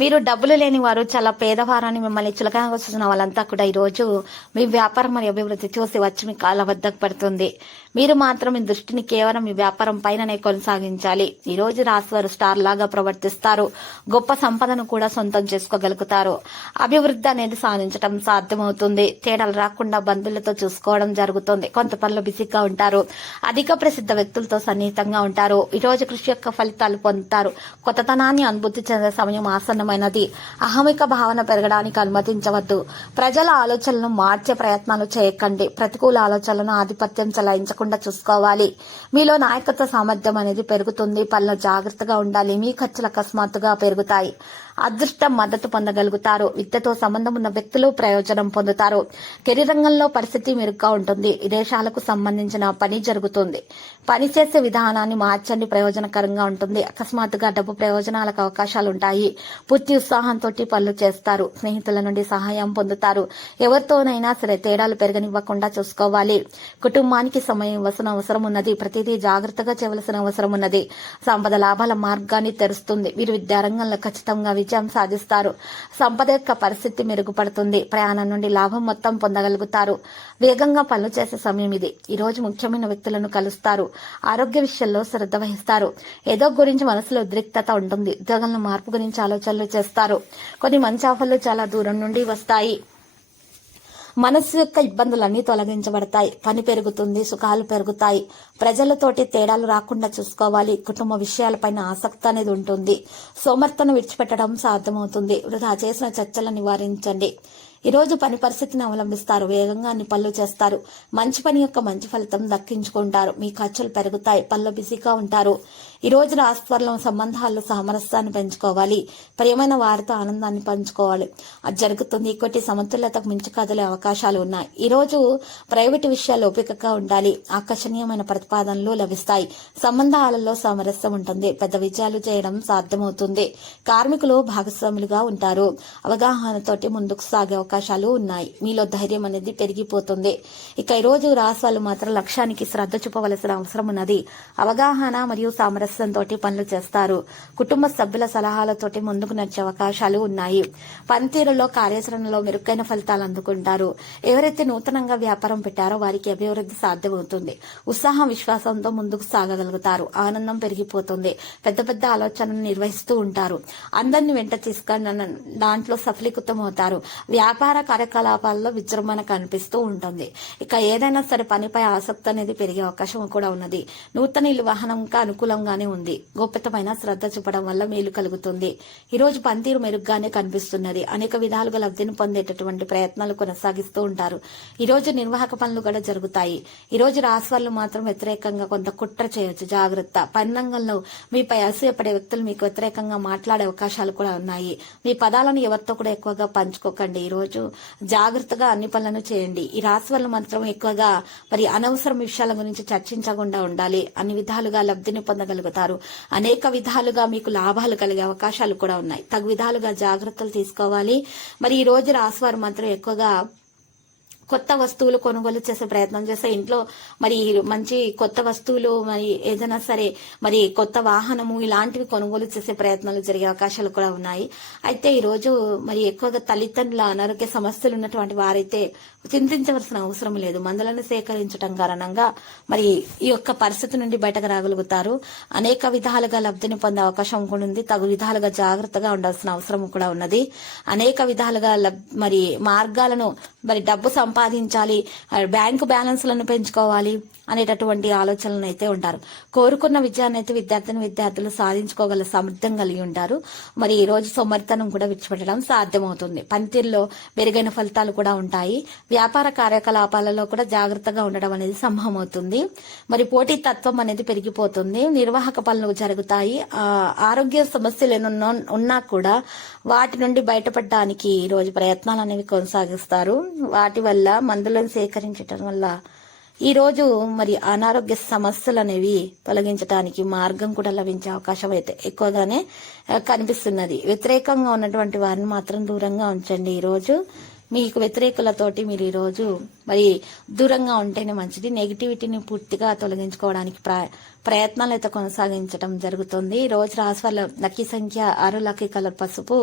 మీరు డబ్బులు లేని వారు చాలా పేదవారని మిమ్మల్ని చులకనగా చూసిన వాళ్ళంతా కూడా ఈరోజు మీ వ్యాపారం మరియు అభివృద్ధి చూసి వచ్చి మీ కాళ్ళ వద్దకు పడుతుంది. మీరు మాత్రం మీ దృష్టిని కేవలం మీ వ్యాపారం పైననే కొనసాగించాలి. ఈ రోజు రాశివారు స్టార్ లాగా ప్రవర్తిస్తారు. గొప్ప సంపదను కూడా సొంతం చేసుకోగలుగుతారు. అభివృద్ధి అనేది సాధించడం సాధ్యమవుతుంది. తేడాలు రాకుండా బంధువులతో చూసుకోవడం జరుగుతుంది. కొంత పనులు బిజీగా ఉంటారు. అధిక ప్రసిద్ధ వ్యక్తులతో సన్నిహితంగా ఉంటారు. ఈ రోజు కృషి యొక్క ఫలితాలు పొందుతారు. కొత్తతనాన్ని అనుభూతి చెందే సమయం ఆసన్నమైనది అహమిక భావన పెరగడానికి అనుమతించవద్దు. ప్రజల ఆలోచనలను మార్చే ప్రయత్నాలు చేయకండి. ప్రతికూల ఆలోచనలను ఆధిపత్యం చెలాయించకుండా చూసుకోవాలి. మీలో నాయకత్వ సామర్థ్యం అనేది పెరుగుతుంది. పనులు జాగ్రత్తగా ఉండాలి. మీ ఖర్చులు అకస్మాత్తుగా పెరుగుతాయి. అదృష్టం మద్దతు పొందగలుగుతారు. విద్యతో సంబంధం ఉన్న వ్యక్తులు ప్రయోజనం పొందుతారు. కెరీర్ రంగంలో పరిస్థితి మెరుగ్గా ఉంటుంది. విదేశాలకు సంబంధించిన పని జరుగుతుంది. పని చేసే విధానాన్ని మార్చండి. ప్రయోజనకరంగా ఉంటుంది. అకస్మాత్తుగా డబ్బు ప్రయోజనాలకు అవకాశాలు ఉంటాయి పూర్తి ఉత్సాహంతో పనులు చేస్తారు. స్నేహితుల నుండి సహాయం పొందుతారు. ఎవరితోనైనా సరే తేడాలు పెరగనివ్వకుండా చూసుకోవాలి. కుటుంబానికి సమయం ఇవ్వాల్సిన అవసరం ఉన్నది. ప్రతిదీ జాగ్రత్తగా చేయవలసిన అవసరం ఉన్నది. సంపద లాభాల మార్గాన్ని తెరుస్తుంది. వీరు విద్యారంగంలో ఖచ్చితంగా విజయం సాధిస్తారు. సంపద యొక్క పరిస్థితి మెరుగుపడుతుంది. ప్రయాణం నుండి లాభం మొత్తం పొందగలుగుతారు. వేగంగా పనులు చేసే సమయం ఇది. ఈ రోజు ముఖ్యమైన వ్యక్తులను కలుస్తారు. ఆరోగ్య విషయంలో శ్రద్ధ వహిస్తారు. ఏదో గురించి మనసులో ఉద్రిక్తత ఉంటుంది. ఉద్యోగంలో మార్పు గురించి ఆలోచనలు చేస్తారు. కొన్ని మంచి ఆఫర్లు చాలా దూరం నుండి వస్తాయి. మనసు యొక్క ఇబ్బందులన్నీ తొలగించబడతాయి. పని పెరుగుతుంది సుఖాలు పెరుగుతాయి. ప్రజలతోటి తేడాలు రాకుండా చూసుకోవాలి. కుటుంబ విషయాలపైన ఆసక్తి అనేది ఉంటుంది. సోమర్థను విడిచిపెట్టడం సాధ్యమవుతుంది. వృధా చేసిన చర్చలు నివారించండి. ఈ రోజు పని పరిస్థితిని అవలంబిస్తారు. వేగంగా అన్ని పనులు చేస్తారు. మంచి పని యొక్క మంచి ఫలితం దక్కించుకుంటారు. మీ ఖర్చులు పెరుగుతాయి. పనులు బిజీగా ఉంటారు. ఈ రోజున రాష్ట్రంలో సంబంధాల్లో సామరస్యాన్ని పెంచుకోవాలి. ప్రియమైన వారితో ఆనందాన్ని పంచుకోవాలి. అది జరుగుతుంది. కొట్టి సమతుల్యతకు మించి కదలే అవకాశాలు ఉన్నాయి. ఈ రోజు ప్రైవేటు విషయాలు ఓపికగా ఉండాలి. ఆకర్షణీయమైన ప్రతిపాదనలు లభిస్తాయి. సంబంధాలలో సామరస్యం ఉంటుంది. పెద్ద విజయాలు చేయడం సాధ్యమవుతుంది. కార్మికులు భాగస్వాములుగా ఉంటారు. అవగాహనతోటి ముందుకు సాగే అవకాశాలు ఉన్నాయి. మీలో ధైర్యం అనేది పెరిగిపోతుంది. ఇక ఈ రోజు వాళ్ళు మాత్రం లక్ష్యానికి శ్రద్ధ చూపవలసిన అవసరం ఉన్నది. అవగాహన మరియు సామరస్యం సామరస్యంతో పనులు చేస్తారు. కుటుంబ సభ్యుల సలహాలతోటి ముందుకు నడిచే అవకాశాలు ఉన్నాయి. పనితీరులో కార్యాచరణలో మెరుగైన ఫలితాలు అందుకుంటారు. ఎవరైతే నూతనంగా వ్యాపారం పెట్టారో వారికి అభివృద్ధి సాధ్యమవుతుంది. ఉత్సాహం విశ్వాసంతో ముందుకు సాగగలుగుతారు. ఆనందం పెరిగిపోతుంది. పెద్ద పెద్ద ఆలోచనలు నిర్వహిస్తూ ఉంటారు. అందరిని వెంట తీసుకొని దాంట్లో సఫలీకృతం అవుతారు వ్యాపార కార్యకలాపాల్లో విజృంభణ కనిపిస్తూ ఉంటుంది. ఇక ఏదైనా సరే పనిపై ఆసక్తి అనేది పెరిగే అవకాశం కూడా ఉన్నది. నూతన ఇల్లు వాహనంగా అనుకూలంగానే ఉంది. గోప్యతమైన శ్రద్ధ చూపడం వల్ల మేలు కలుగుతుంది. ఈ రోజు పనితీరు మెరుగ్గానే కనిపిస్తున్నది. అనేక విధాలుగా లబ్ధిని పొందేటటువంటి ప్రయత్నాలు కొనసాగిస్తూ ఉంటారు. ఈ రోజు నిర్వాహక పనులు కూడా జరుగుతాయి. ఈ రోజు వాళ్ళు మాత్రం వ్యతిరేకంగా కొంత కుట్ర చేయొచ్చు. జాగ్రత్త. పని రంగంలో మీపై అసూయపడే వ్యక్తులు మీకు వ్యతిరేకంగా మాట్లాడే అవకాశాలు కూడా ఉన్నాయి. మీ పదాలను ఎవరితో కూడా ఎక్కువగా పంచుకోకండి. ఈ రోజు జాగ్రత్తగా అన్ని పనులను చేయండి. ఈ రాశి వాళ్ళు మాత్రం ఎక్కువగా మరి అనవసరం విషయాల గురించి చర్చించకుండా ఉండాలి. అన్ని విధాలుగా లబ్ధిని పొందగలుగుతారు అనేక విధాలుగా మీకు లాభాలు కలిగే అవకాశాలు కూడా ఉన్నాయి. తగు విధాలుగా జాగ్రత్తలు తీసుకోవాలి. మరి ఈ రోజు రాశివారు మాత్రం ఎక్కువగా కొత్త వస్తువులు కొనుగోలు చేసే ప్రయత్నం చేస్తే ఇంట్లో మరి మంచి కొత్త వస్తువులు మరి ఏదైనా సరే మరి కొత్త వాహనము ఇలాంటివి కొనుగోలు చేసే ప్రయత్నాలు జరిగే అవకాశాలు కూడా ఉన్నాయి. అయితే ఈ రోజు మరి ఎక్కువగా తల్లిదండ్రుల అనారోగ్య సమస్యలు ఉన్నటువంటి వారైతే చింతించవలసిన అవసరం లేదు. మందులను సేకరించడం కారణంగా మరి ఈ యొక్క పరిస్థితి నుండి బయటకు రాగలుగుతారు. అనేక విధాలుగా లబ్ధిని పొందే అవకాశం కూడా ఉంది. తగు విధాలుగా జాగ్రత్తగా ఉండాల్సిన అవసరం కూడా ఉన్నది. అనేక విధాలుగా లబ్- మరి మార్గాలను మరి డబ్బు సంపాదించాలి. బ్యాంకు బ్యాలెన్స్లను పెంచుకోవాలి. అనేటటువంటి ఆలోచనలు అయితే ఉంటారు. కోరుకున్న విజయాన్ని అయితే విద్యార్థిని విద్యార్థులు సాధించుకోగల సమర్థం కలిగి ఉంటారు. మరి ఈ రోజు సోమరితనం కూడా విడిచిపెట్టడం సాధ్యమవుతుంది. పనితీరులో మెరుగైన ఫలితాలు కూడా ఉంటాయి. వ్యాపార కార్యకలాపాలలో కూడా జాగ్రత్తగా ఉండడం అనేది సంభవమవుతుంది. మరి పోటీ తత్వం అనేది పెరిగిపోతుంది. నిర్వాహక పనులు జరుగుతాయి. ఆరోగ్య సమస్యలు ఉన్నా కూడా వాటి నుండి బయటపడడానికి ఈ రోజు ప్రయత్నాలు అనేవి కొనసాగిస్తారు. వాటి వల్ల మందులను సేకరించడం వల్ల ఈరోజు మరి అనారోగ్య సమస్యలు అనేవి తొలగించడానికి మార్గం కూడా లభించే అవకాశం అయితే ఎక్కువగానే కనిపిస్తున్నది. వ్యతిరేకంగా ఉన్నటువంటి వారిని మాత్రం దూరంగా ఉంచండి ఈరోజు మీకు వ్యతిరేకులతోటి మీరు ఈరోజు మరి దూరంగా ఉంటేనే మంచిది. నెగిటివిటీని పూర్తిగా తొలగించుకోవడానికి ప్ర ప్రయత్నాలు అయితే కొనసాగించడం జరుగుతుంది. ఈ రోజు రాశి లక్కీ సంఖ్య ఆరు లక్కీ కలర్ పసుపు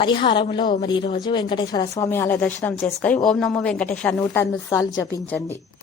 పరిహారంలో మరి ఈరోజు వెంకటేశ్వర స్వామి ఆలయ దర్శనం చేసుకొని ఓం నమో వెంకటేశ్వర నూట ఎనిమిది సార్లు జపించండి.